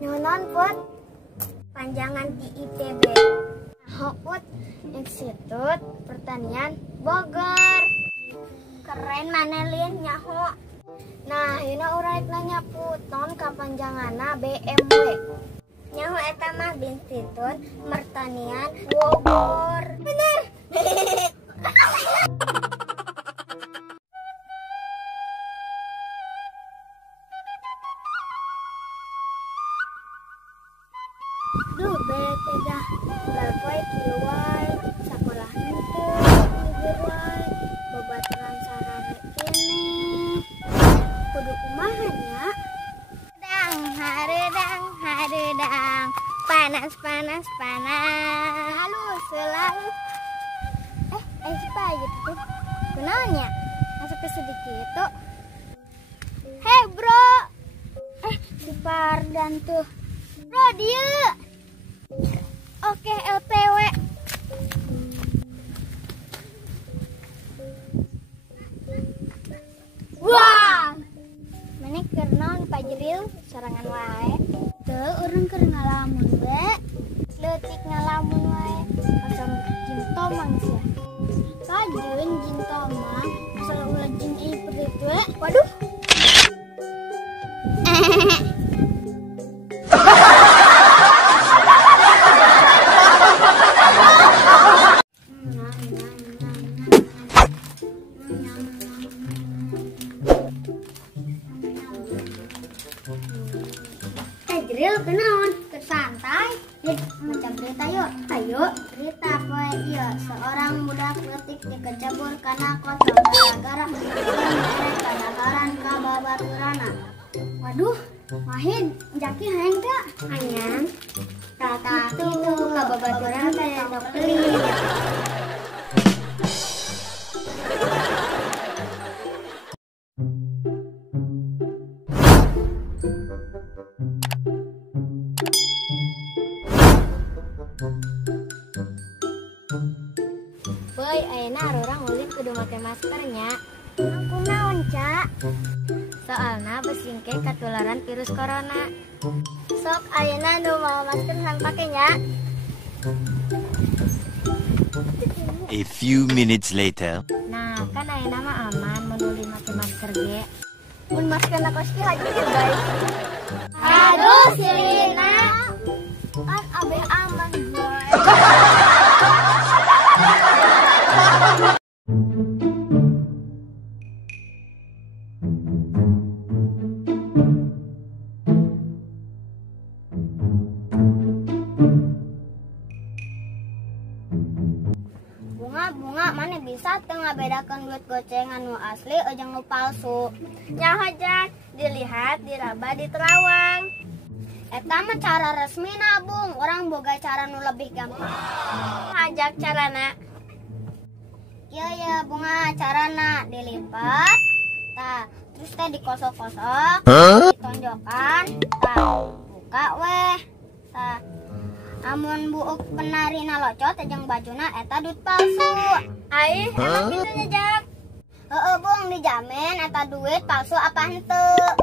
Nyonon Put panjangan di IPB. Put Institut Pertanian Bogor. Keren manelin nyaho. Nah, yuna urang nanya Put, non kapanjanganna BMW. Nyaho eta mah di Institut Pertanian Bogor. Bener. Duh, bete dah. Ulah poe kieu wae. Sakolah henteu, libur wae. Babaturan sarane kene. Kudu kumaha nya? Haredang. Panas. Halus selalu. Siapa gitu? Kenalnya? Masuk ke sedikit tuh. Hei bro. Si Pardan tuh. Bro dia. Oke LTW. Wah. Mana keur naon Pak Jeril sarangan wae. Teu urang keur ngalamun we. Leutik ngalamun wae. Asam jin tomang sia. Kajeun jin tomang asal ulah jin iprit we. Waduh. Jeril kenaon? Santai. Macam berita yuk. Ayo, berita poe ieu. Seorang budak leutik dikecebur kana kosong gara-gara mereka kadaharan ka babaturana. Waduh, Wahid, jaki hayang teh? Hayang. Tata itu ka babaturan teh sok pelit. Boy, ayeuna arurang ulin kudu make maskernya. Aku naon, Cak? Soalna besingke katularan virus corona. Sok ayeuna nu mau masker sang pake nya. A few minutes later. Nah, kan ayeuna mah aman mun ulin make masker ge. Mun maskerna koski haji guys. Aduh, si Rina. Kan abe aman, boy. Bunga mana bisa tengah bedakan duit gocengan nu asli ojang nu palsu. Nyaho Jak, dilihat, diraba, diterawang. Eta mah cara resmi nabung, orang boga cara nu lebih gampang. Ajak carana. Ya bunga carana dilipat. Tah, terus teh dikosok-kosok, ditonjokan, tah buka weh. Tah amun buuk penarina locot jeung bajuna eta duit palsu. Aih, emang bisa Jak? Bung, dijamin eta duit palsu apa henteu.